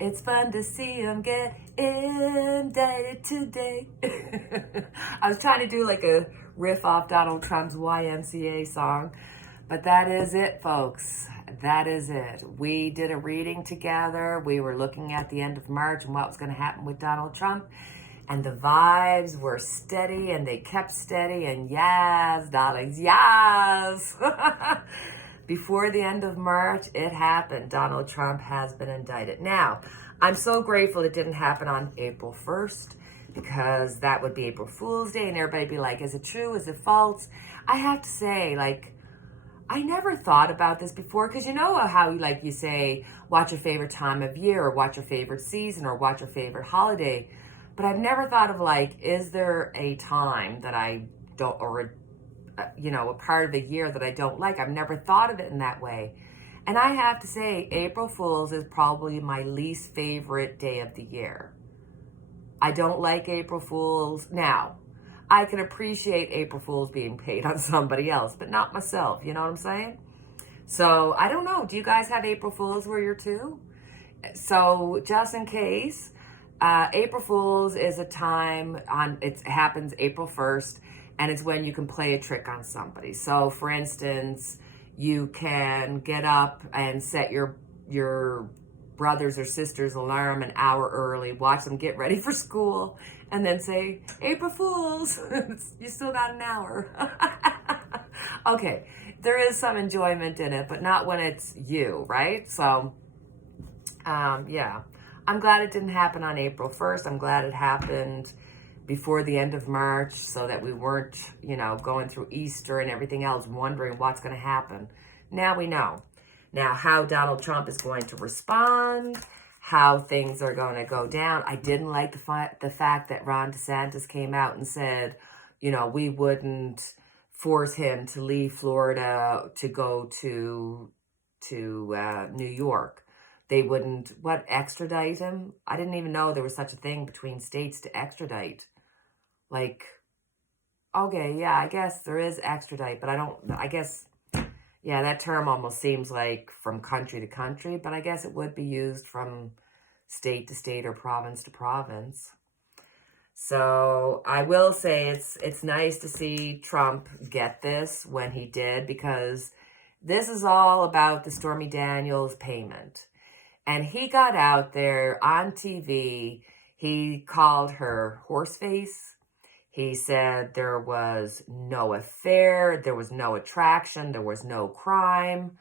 It's fun to see him get indicted today. I was trying to do like a riff off Donald Trump's YMCA song, but that is it, folks. That is it. We did a reading together. We were looking at the end of March and what was going to happen with Donald Trump. And the vibes were steady and they kept steady. And yes, darlings, yes. Before the end of March, it happened. Donald Trump has been indicted. Now, I'm so grateful it didn't happen on April 1st because that would be April Fool's Day and everybody would be like, is it true? Is it false? I have to say, like, I never thought about this before because you know how like you say, watch your favorite time of year or watch your favorite season or watch your favorite holiday. But I've never thought of like, is there a time that I don't, or a part of the year that I don't like? I've never thought of it in that way. And I have to say, April Fool's is probably my least favorite day of the year. I don't like April Fool's. Now, I can appreciate April Fool's being paid on somebody else, but not myself. You know what I'm saying? So, I don't know. Do you guys have April Fool's where you're too? So, just in case, April Fool's is a time it happens April 1st, and it's when you can play a trick on somebody. So, for instance, you can get up and set your brother's or sister's alarm an hour early, watch them get ready for school, and then say, April Fools, you still got an hour. Okay, there is some enjoyment in it, but not when it's you, right? So, yeah. I'm glad it didn't happen on April 1st. I'm glad it happened before the end of March so that we weren't, going through Easter and everything else wondering what's going to happen. Now we know. Now how Donald Trump is going to respond, how things are going to go down. I didn't like the fact that Ron DeSantis came out and said, we wouldn't force him to leave Florida to go to New York. They wouldn't, extradite him? I didn't even know there was such a thing between states to extradite. Like, okay, yeah, I guess there is extradite, but that term almost seems like from country to country, but I guess it would be used from state to state or province to province. So I will say it's nice to see Trump get this when he did, because this is all about the Stormy Daniels payment. And he got out there on TV. He called her horseface. He said there was no affair, there was no attraction, there was no crime.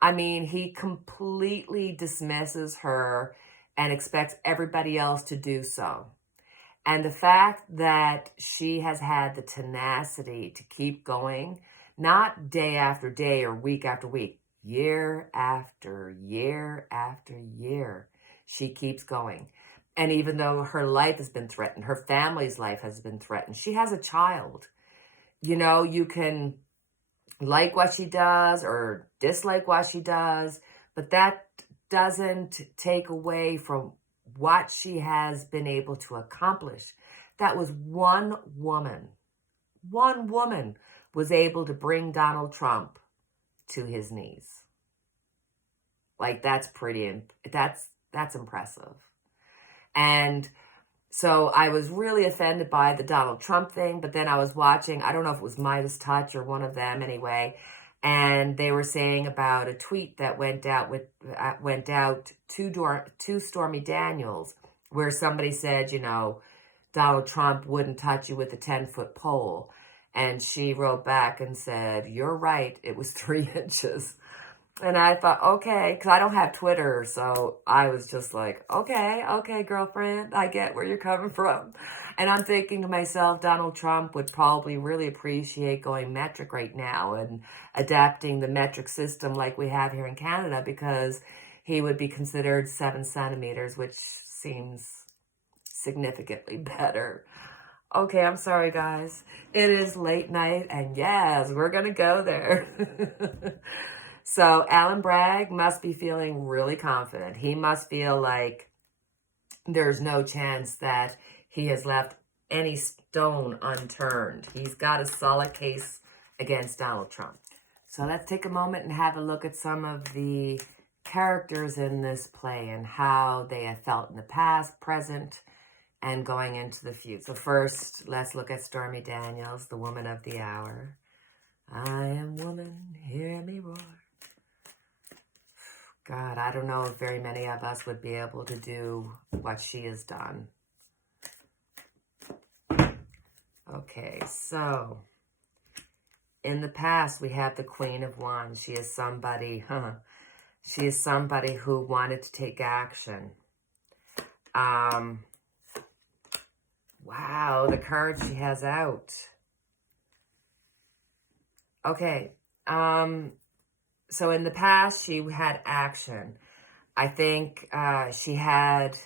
I mean, he completely dismisses her and expects everybody else to do so. And the fact that she has had the tenacity to keep going, not day after day or week after week, year after year after year, she keeps going. And even though her life has been threatened, her family's life has been threatened, she has a child. You can like what she does or dislike what she does, but that doesn't take away from what she has been able to accomplish. That was one woman. One woman was able to bring Donald Trump to his knees. Like, that's impressive. And so I was really offended by the Donald Trump thing, but then I was watching, I don't know if it was Midas Touch or one of them anyway, and they were saying about a tweet that went out to Stormy Daniels, where somebody said, Donald Trump wouldn't touch you with a 10-foot pole. And she wrote back and said, you're right, it was 3 inches. And I thought, okay, because I don't have Twitter, so I was just like, okay, girlfriend, I get where you're coming from. And I'm thinking to myself, Donald Trump would probably really appreciate going metric right now and adapting the metric system like we have here in Canada, because he would be considered 7 centimeters, which seems significantly better. Okay, I'm sorry, guys. It is late night, and yes, we're going to go there. So Alan Bragg must be feeling really confident. He must feel like there's no chance that he has left any stone unturned. He's got a solid case against Donald Trump. So let's take a moment and have a look at some of the characters in this play and how they have felt in the past, present, and going into the future. So first, let's look at Stormy Daniels, the woman of the hour. I am woman, hear me roar. God, I don't know if very many of us would be able to do what she has done. Okay, so in the past, we have the Queen of Wands. She is somebody, she is somebody who wanted to take action. Wow, the card she has out. Okay, so in the past, she had action. I think she had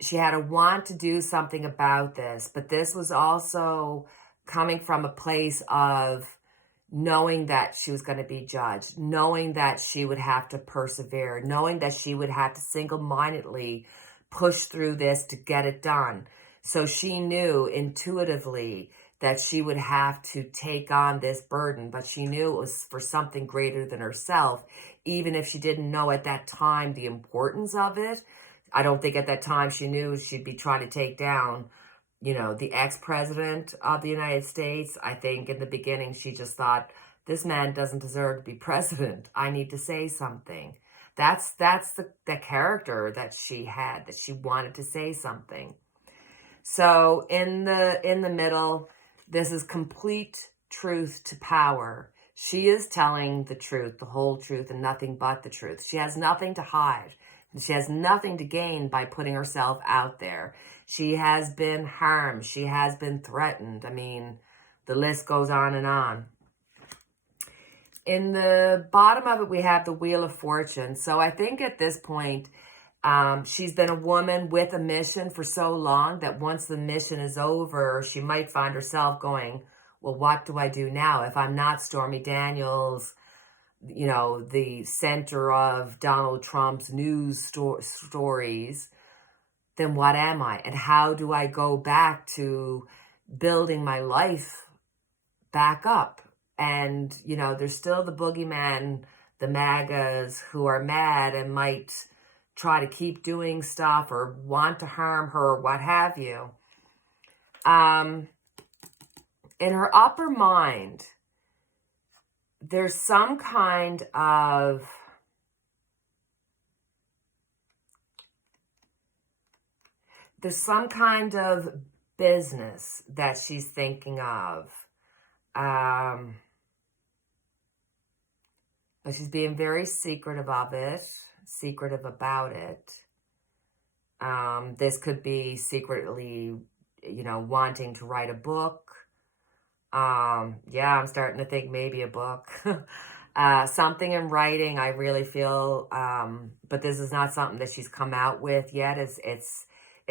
a want to do something about this, but this was also coming from a place of knowing that she was going to be judged, knowing that she would have to persevere, knowing that she would have to single-mindedly push through this to get it done. So she knew intuitively that she would have to take on this burden, but she knew it was for something greater than herself, even if she didn't know at that time the importance of it. I don't think at that time she knew she'd be trying to take down, you know, the ex-president of the United States. I think in the beginning she just thought, this man doesn't deserve to be president. I need to say something. That's the character that she had, that she wanted to say something. So in the middle, this is complete truth to power. She is telling the truth, the whole truth, and nothing but the truth. She has nothing to hide. She has nothing to gain by putting herself out there. She has been harmed. She has been threatened. I mean, the list goes on and on. In the bottom of it, we have the Wheel of Fortune. So I think at this point, she's been a woman with a mission for so long that once the mission is over, she might find herself going, well, what do I do now? If I'm not Stormy Daniels, you know, the center of Donald Trump's news stories, then what am I? And how do I go back to building my life back up? And, you know, there's still the boogeyman, the MAGAs who are mad and might try to keep doing stuff or want to harm her or what have you. In her upper mind, there's some kind of business that she's thinking of. But she's being very secretive about it. This could be secretly, you know, wanting to write a book. Yeah, I'm starting to think maybe a book. Something in writing, I really feel, but this is not something that she's come out with yet. It's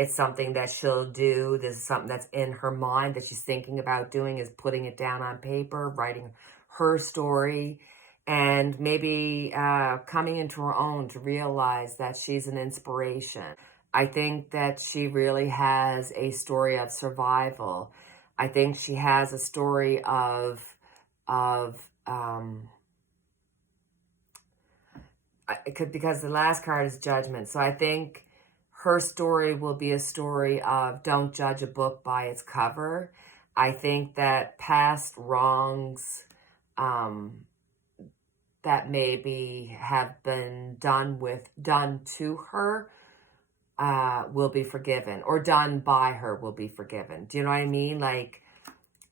something that she'll do. This is something that's in her mind that she's thinking about doing, is putting it down on paper, writing her story, and maybe coming into her own to realize that she's an inspiration. I think that she really has a story of survival. I think she has a story because the last card is Judgment. So I think her story will be a story of don't judge a book by its cover. I think that past wrongs that maybe have been done to her will be forgiven, or done by her will be forgiven. Do you know what I mean? Like,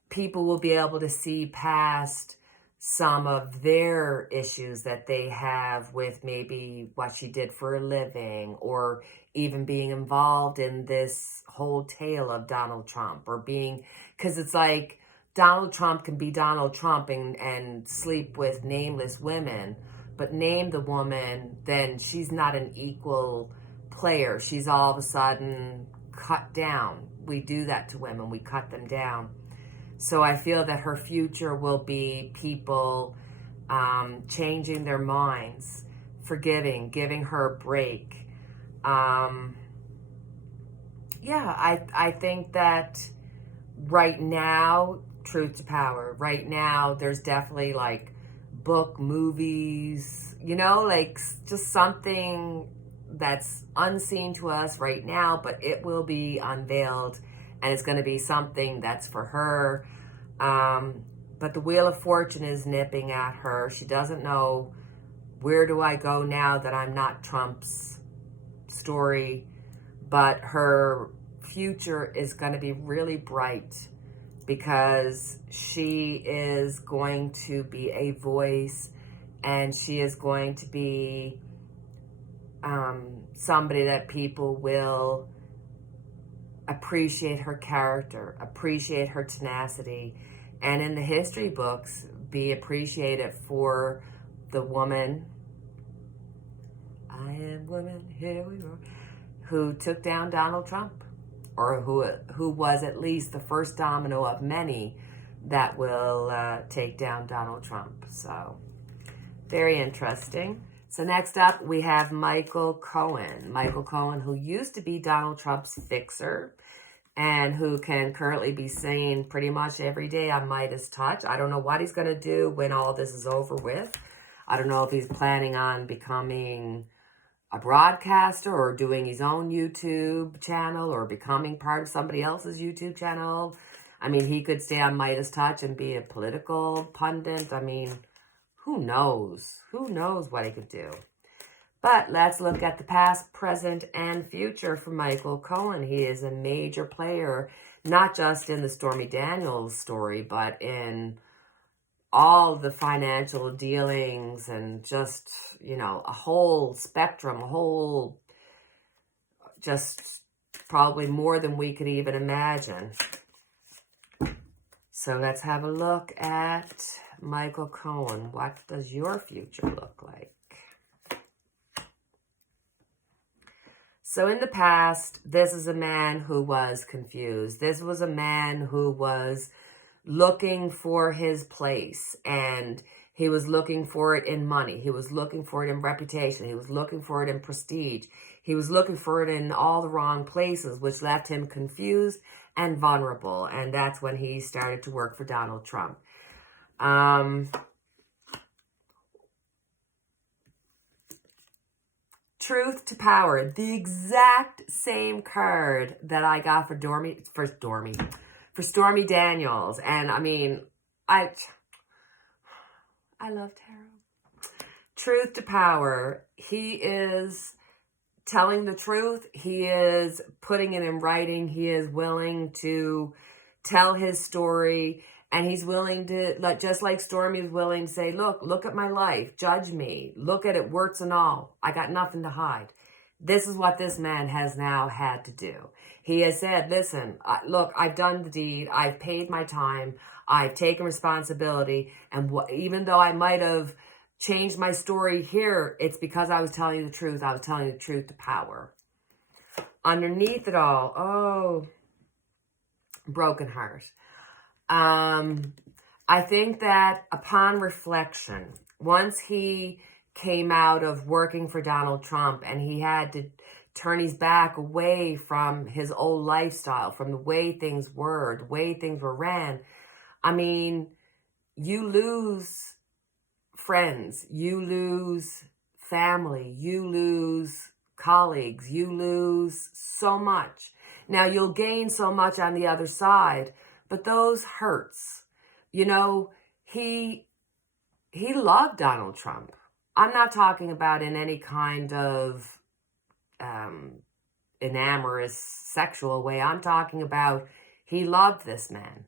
people will be able to see past some of their issues that they have with maybe what she did for a living, or even being involved in this whole tale of Donald Trump, or being, because it's like Donald Trump can be Donald Trump and sleep with nameless women, but name the woman, then she's not an equal player. She's all of a sudden cut down. We do that to women. We cut them down. So I feel that her future will be people changing their minds, forgiving, giving her a break. Yeah, I think that right now, truth to power, right now, there's definitely like book, movies, you know, like just something that's unseen to us right now, but it will be unveiled, and it's going to be something that's for her. But the Wheel of Fortune is nipping at her. She doesn't know, where do I go now that I'm not Trump's story? But her future is going to be really bright, because she is going to be a voice, and she is going to be somebody that people will appreciate her character, appreciate her tenacity, and in the history books, be appreciated for the woman, I am woman, here we go, who took down Donald Trump, or who was at least the first domino of many that will take down Donald Trump. So, very interesting. So next up, we have Michael Cohen. Michael Cohen, who used to be Donald Trump's fixer, and who can currently be seen pretty much every day on Midas Touch. I don't know what he's going to do when all this is over with. I don't know if he's planning on becoming a broadcaster, or doing his own YouTube channel, or becoming part of somebody else's YouTube channel. I mean, he could stay on Midas Touch and be a political pundit. I mean, who knows? Who knows what he could do? But let's look at the past, present, and future for Michael Cohen. He is a major player, not just in the Stormy Daniels story, but in all the financial dealings, and just, you know, a whole spectrum, a whole, just probably more than we could even imagine. So let's have a look at Michael Cohen. What does your future look like? So in the past, this is a man who was confused. This was a man who was looking for his place, and he was looking for it in money. He was looking for it in reputation. He was looking for it in prestige. He was looking for it in all the wrong places, which left him confused and vulnerable. And that's when he started to work for Donald Trump. Truth to Power, the exact same card that I got for Stormy Daniels. And I mean, I love tarot. Truth to Power. He is telling the truth. He is putting it in writing. He is willing to tell his story. And he's willing to, just like Stormy is willing to say, look at my life. Judge me. Look at it, warts and all. I got nothing to hide. This is what this man has now had to do. He has said, listen, look, I've done the deed. I've paid my time. I've taken responsibility. And even though I might have changed my story here, it's because I was telling you the truth. I was telling you the truth to power. Underneath it all, oh, broken heart. I think that upon reflection, once he came out of working for Donald Trump and he had to turn his back away from his old lifestyle, from the way things were, the way things were ran, I mean, you lose friends, you lose family, you lose colleagues, you lose so much. Now, you'll gain so much on the other side, but those hurts. You know, he loved Donald Trump. I'm not talking about in any kind of enamorous sexual way. I'm talking about he loved this man.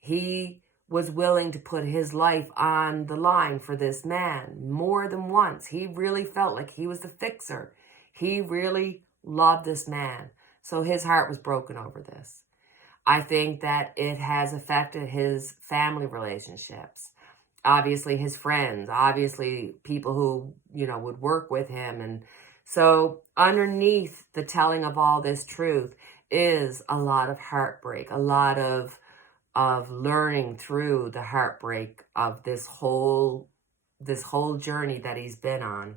He was willing to put his life on the line for this man more than once. He really felt like he was the fixer. He really loved this man. So his heart was broken over this. I think that it has affected his family relationships. Obviously his friends, obviously people who, you know, would work with him. And so underneath the telling of all this truth is a lot of heartbreak, a lot of learning through the heartbreak of this whole journey that he's been on.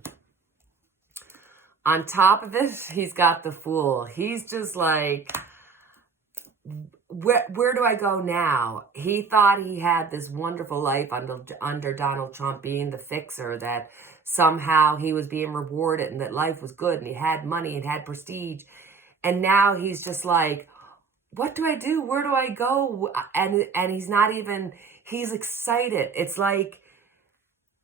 On top of it, he's got the Fool. He's just like where do I go now? He thought he had this wonderful life under Donald Trump being the fixer, that somehow he was being rewarded and that life was good and he had money and had prestige. And now he's just like, what do I do? Where do I go? And he's not even, he's excited. It's like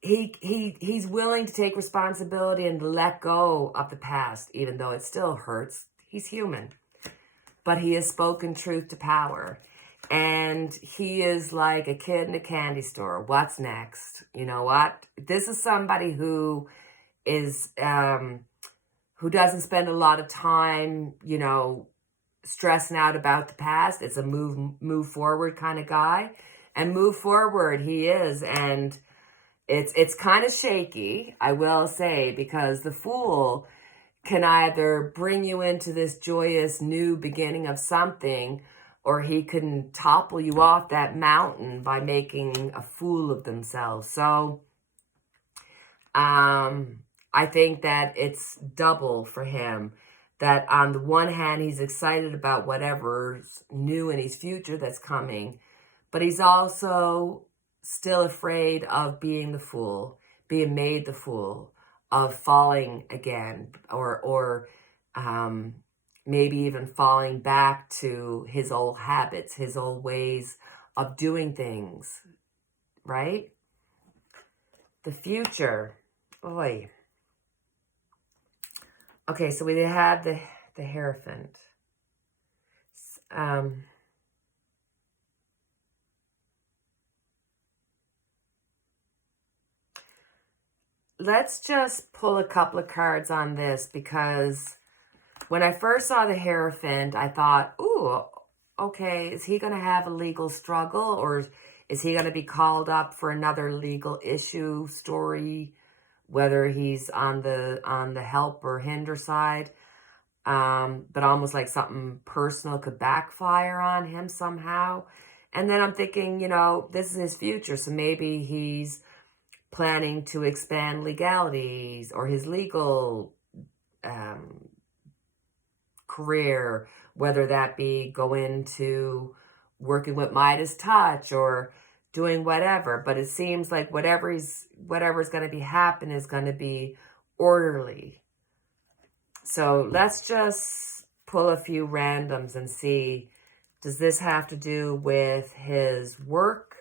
he's willing to take responsibility and let go of the past, even though it still hurts. He's human. But he has spoken truth to power. And he is like a kid in a candy store. What's next? You know what? This is somebody who is, who doesn't spend a lot of time, you know, stressing out about the past. It's a move forward kind of guy. And move forward he is. And it's kind of shaky, I will say, because the Fool can either bring you into this joyous new beginning of something, or he can topple you off that mountain by making a fool of themselves. So I think that it's double for him. That on the one hand, he's excited about whatever's new in his future that's coming, but he's also still afraid of being the fool, being made the fool, of falling again, or maybe even falling back to his old habits, his old ways of doing things, right? The future, boy. Okay, so we had the Hierophant. Let's just pull a couple of cards on this, because when I first saw the Hierophant, I thought, ooh, okay, is he going to have a legal struggle, or is he going to be called up for another legal issue story, whether he's on the help or hinder side, but almost like something personal could backfire on him somehow. And then I'm thinking, you know, this is his future, so maybe he's planning to expand legalities or his legal career, whether that be go into working with Midas Touch or doing whatever. But it seems like whatever's going to be happening is going to be orderly. So let's just pull a few randoms and see, does this have to do with his work,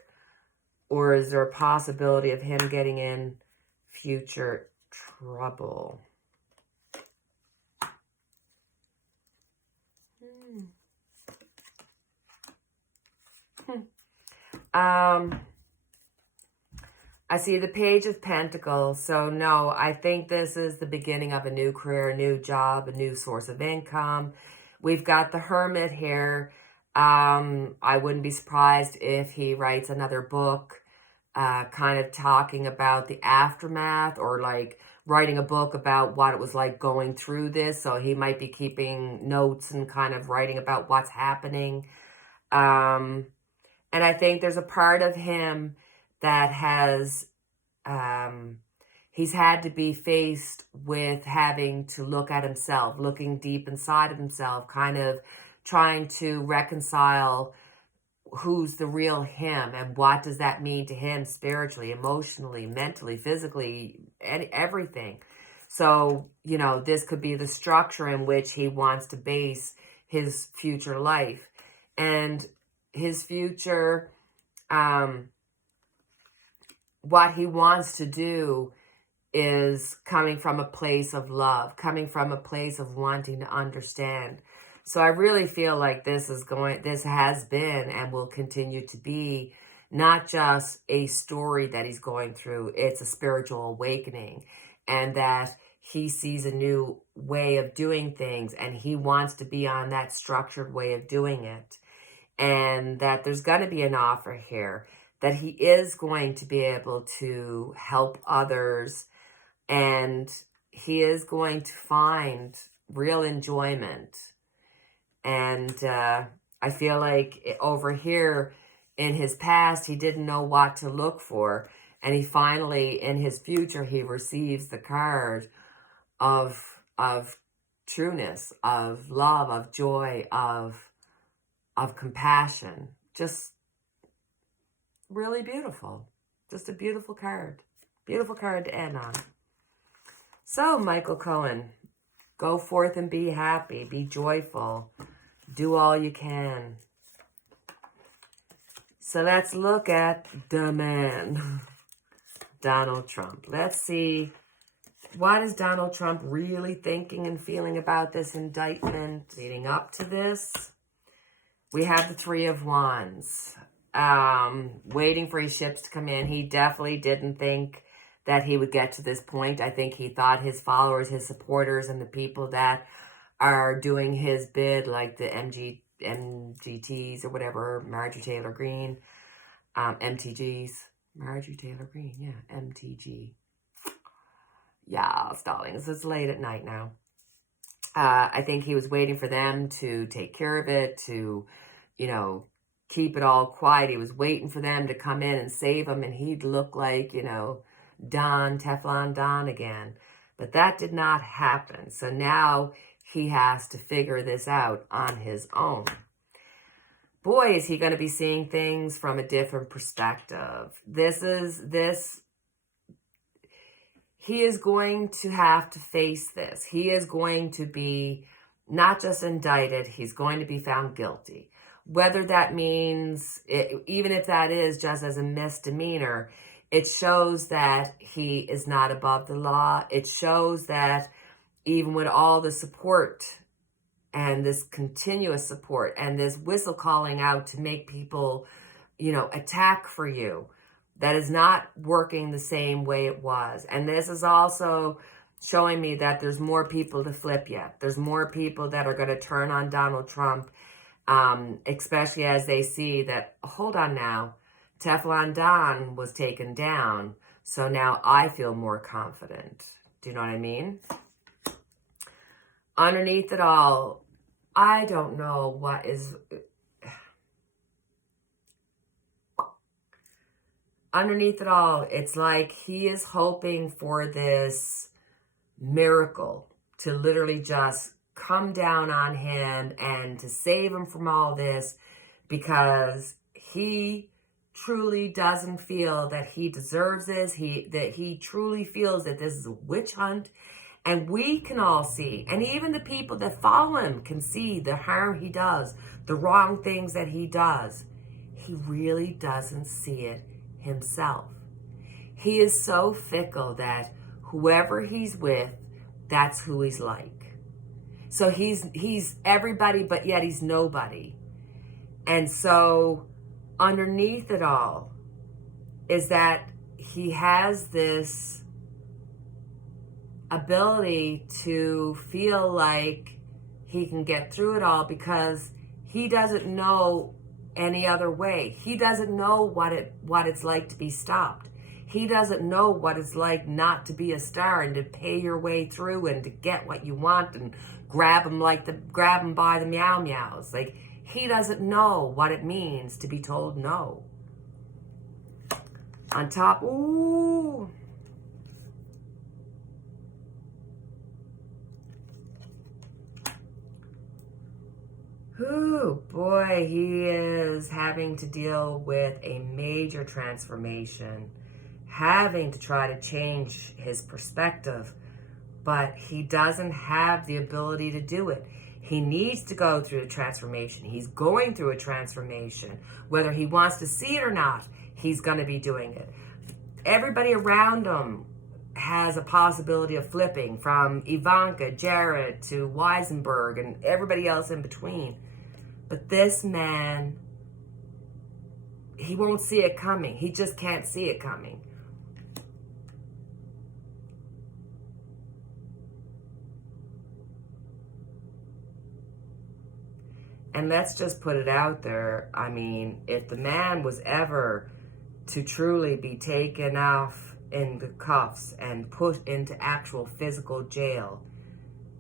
or is there a possibility of him getting in future trouble? I see the Page of Pentacles. So no, I think this is the beginning of a new career, a new job, a new source of income. We've got the Hermit here. I wouldn't be surprised if he writes another book, kind of talking about the aftermath, or like writing a book about what it was like going through this. So he might be keeping notes and kind of writing about what's happening. And I think there's a part of him that has, he's had to be faced with having to look at himself, looking deep inside of himself, kind of trying to reconcile who's the real him and what does that mean to him spiritually, emotionally, mentally, physically, and everything. So, you know, this could be the structure in which he wants to base his future life. And his future, what he wants to do is coming from a place of love, coming from a place of wanting to understand. So I really feel like this has been and will continue to be not just a story that he's going through, it's a spiritual awakening, and that he sees a new way of doing things and he wants to be on that structured way of doing it. And that there's going to be an offer here, that he is going to be able to help others, and he is going to find real enjoyment. And I feel like over here in his past, he didn't know what to look for. And he finally, in his future, he receives the card of trueness, of love, of joy, of of compassion. Just really beautiful. Just a beautiful card. Beautiful card to end on. So, Michael Cohen, go forth and be happy. Be joyful. Do all you can. So let's look at the man, Donald Trump. Let's see, what is Donald Trump really thinking and feeling about this indictment leading up to this? We have the Three of Wands, waiting for his ships to come in. He definitely didn't think that he would get to this point. I think he thought his followers, his supporters, and the people that are doing his bid, like the MGTs or whatever, Marjorie Taylor Greene, MTGs, Marjorie Taylor Greene, yeah, MTG. Yeah, darlings, it's late at night now. I think he was waiting for them to take care of it, to, you know, keep it all quiet. He was waiting for them to come in and save him, and he'd look like, you know, Don, Teflon Don again. But that did not happen. So now he has to figure this out on his own. Boy, is he going to be seeing things from a different perspective. He is going to have to face this. He is going to be not just indicted, he's going to be found guilty. Whether that means, even if that is just as a misdemeanor, it shows that he is not above the law. It shows that even with all the support and this continuous support and this whistle calling out to make people, you know, attack for you, that is not working the same way it was. And this is also showing me that there's more people to flip yet. There's more people that are going to turn on Donald Trump, especially as they see that, hold on now, Teflon Don was taken down, so now I feel more confident. Do you know what I mean? Underneath it all, I don't know what is... Underneath it all, it's like he is hoping for this miracle to literally just come down on him and to save him from all this, because he truly doesn't feel that he deserves this. That he truly feels that this is a witch hunt. And we can all see, and even the people that follow him can see the harm he does, the wrong things that he does. He really doesn't see it himself. He is so fickle that whoever he's with, that's who he's like. So he's everybody, but yet he's nobody. And so underneath it all is that he has this ability to feel like he can get through it all because he doesn't know any other way. He doesn't know what it's like to be stopped. He doesn't know what it's like not to be a star and to pay your way through and to get what you want and grab him by the meow meows. Like, he doesn't know what it means to be told no. On top, ooh. Ooh, boy, he is having to deal with a major transformation, having to try to change his perspective, but he doesn't have the ability to do it. He needs to go through a transformation. He's going through a transformation. Whether he wants to see it or not, he's going to be doing it. Everybody around him has a possibility of flipping, from Ivanka, Jared, to Weisenberg, and everybody else in between. But this man, he won't see it coming. He just can't see it coming. And let's just put it out there. I mean, if the man was ever to truly be taken off in the cuffs and put into actual physical jail,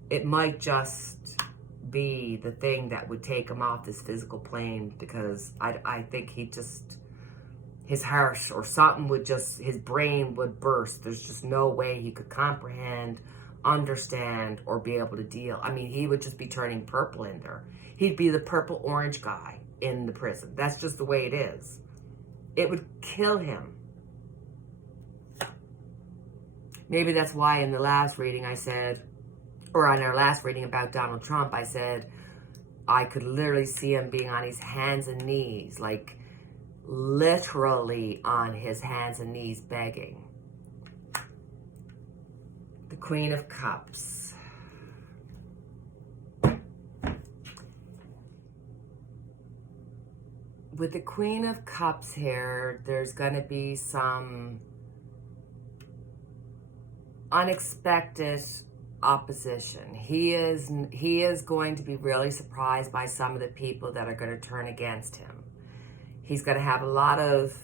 it might just be the thing that would take him off this physical plane, because I think his heart or something would just, his brain would burst. There's just no way he could comprehend understand or be able to deal. I mean, he would just be turning purple in there. He'd be the purple-orange guy in the prison. That's just the way it is. It would kill him. Maybe that's why in the last reading I said, or on our last reading about Donald Trump, I said I could literally see him being on his hands and knees, like literally on his hands and knees begging. The Queen of Cups. With the Queen of Cups here, there's going to be some unexpected opposition. He is going to be really surprised by some of the people that are going to turn against him. He's going to have a lot of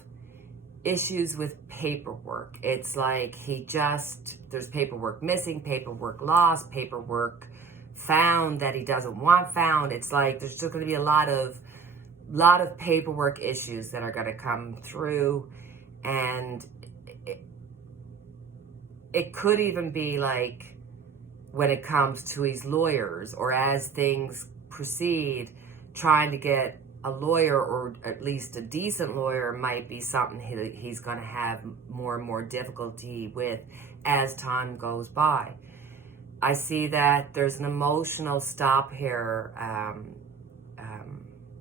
issues with paperwork. It's like there's paperwork missing, paperwork lost, paperwork found that he doesn't want found. It's like there's still going to be a lot of paperwork issues that are going to come through, and it could even be like when it comes to his lawyers, or as things proceed, trying to get a lawyer, or at least a decent lawyer, might be something he's going to have more and more difficulty with as time goes by. I see that there's an emotional stop here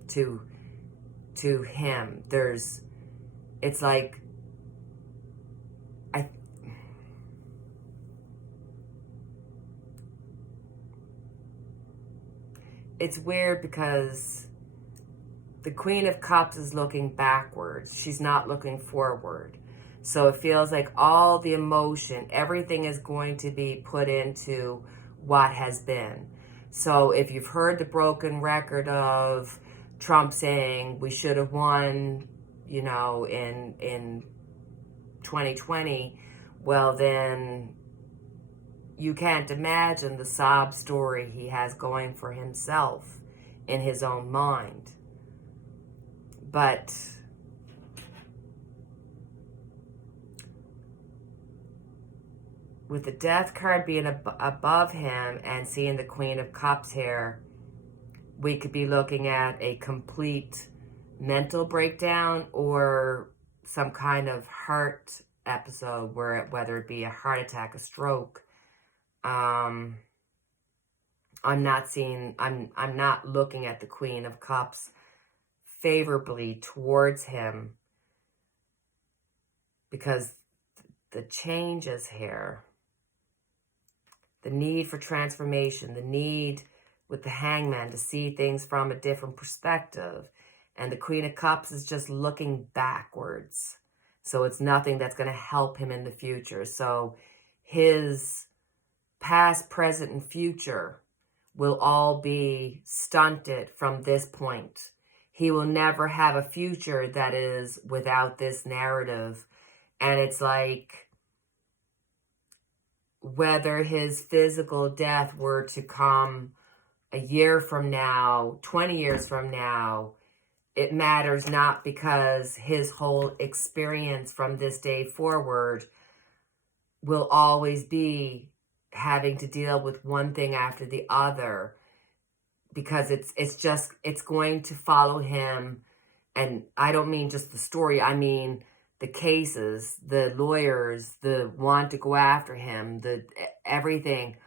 to him. It's like, it's weird because the Queen of Cups is looking backwards. She's not looking forward. So it feels like all the emotion, everything is going to be put into what has been. So if you've heard the broken record of Trump saying we should have won, in 2020, well then you can't imagine the sob story he has going for himself in his own mind. But with the Death card being above him and seeing the Queen of Cups here, we could be looking at a complete mental breakdown or some kind of heart episode, whether it be a heart attack, a stroke. I'm not looking at the Queen of Cups favorably towards him, because the changes here, the need for transformation, the need with the Hangman to see things from a different perspective, and the Queen of Cups is just looking backwards. So it's nothing that's going to help him in the future. So his past, present, and future will all be stunted from this point. He will never have a future that is without this narrative. And it's like, whether his physical death were to come a year from now, 20 years from now, it matters not, because his whole experience from this day forward will always be having to deal with one thing after the other, because it's going to follow him. And I don't mean just the story, I mean the cases, the lawyers, the want to go after him, the everything.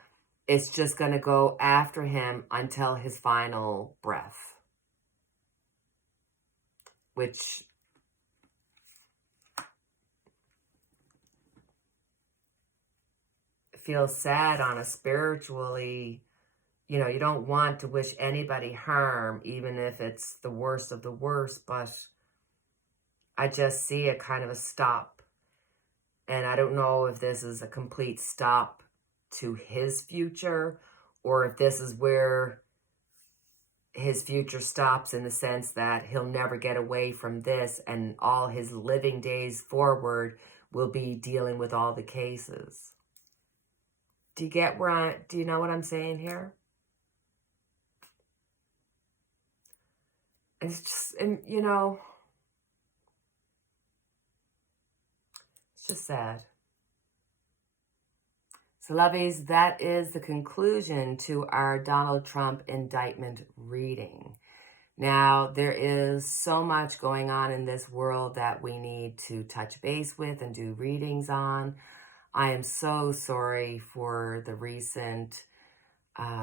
It's just going to go after him until his final breath, which feels sad on a spiritually, you don't want to wish anybody harm, even if it's the worst of the worst, but I just see a kind of a stop. And I don't know if this is a complete stop to his future, or if this is where his future stops, in the sense that he'll never get away from this, and all his living days forward will be dealing with all the cases. Do you get do you know what I'm saying here? It's just, and it's just sad. So, lovies, that is the conclusion to our Donald Trump indictment reading. Now, there is so much going on in this world that we need to touch base with and do readings on. I am so sorry for the recent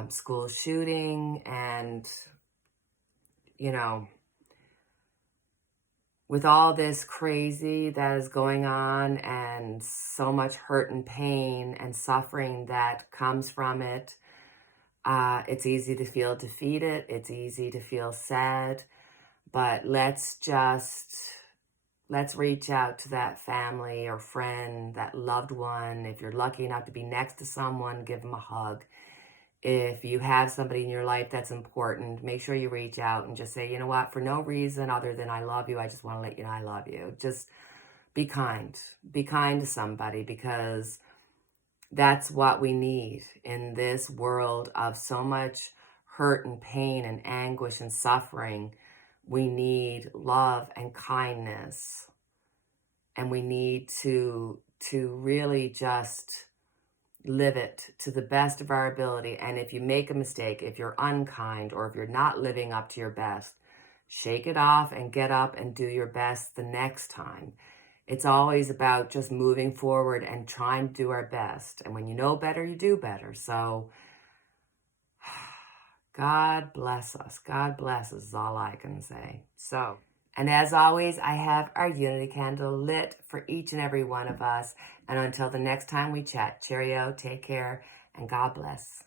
school shooting, and, you know, with all this crazy that is going on and so much hurt and pain and suffering that comes from it, it's easy to feel defeated. It's easy to feel sad, but let's reach out to that family or friend, that loved one. If you're lucky enough to be next to someone, give them a hug. If you have somebody in your life that's important, make sure you reach out and just say, you know what, for no reason other than I love you, I just want to let you know I love you. Just be kind. Be kind to somebody, because that's what we need in this world of so much hurt and pain and anguish and suffering. We need love and kindness, and we need to really just live it to the best of our ability. And if you make a mistake, if you're unkind, or if you're not living up to your best, shake it off and get up and do your best the next time. It's always about just moving forward and trying to do our best. And when you know better, you do better. So God bless us. God bless us is all I can say. So, and as always, I have our unity candle lit for each and every one of us. And until the next time we chat, cheerio, take care, and God bless.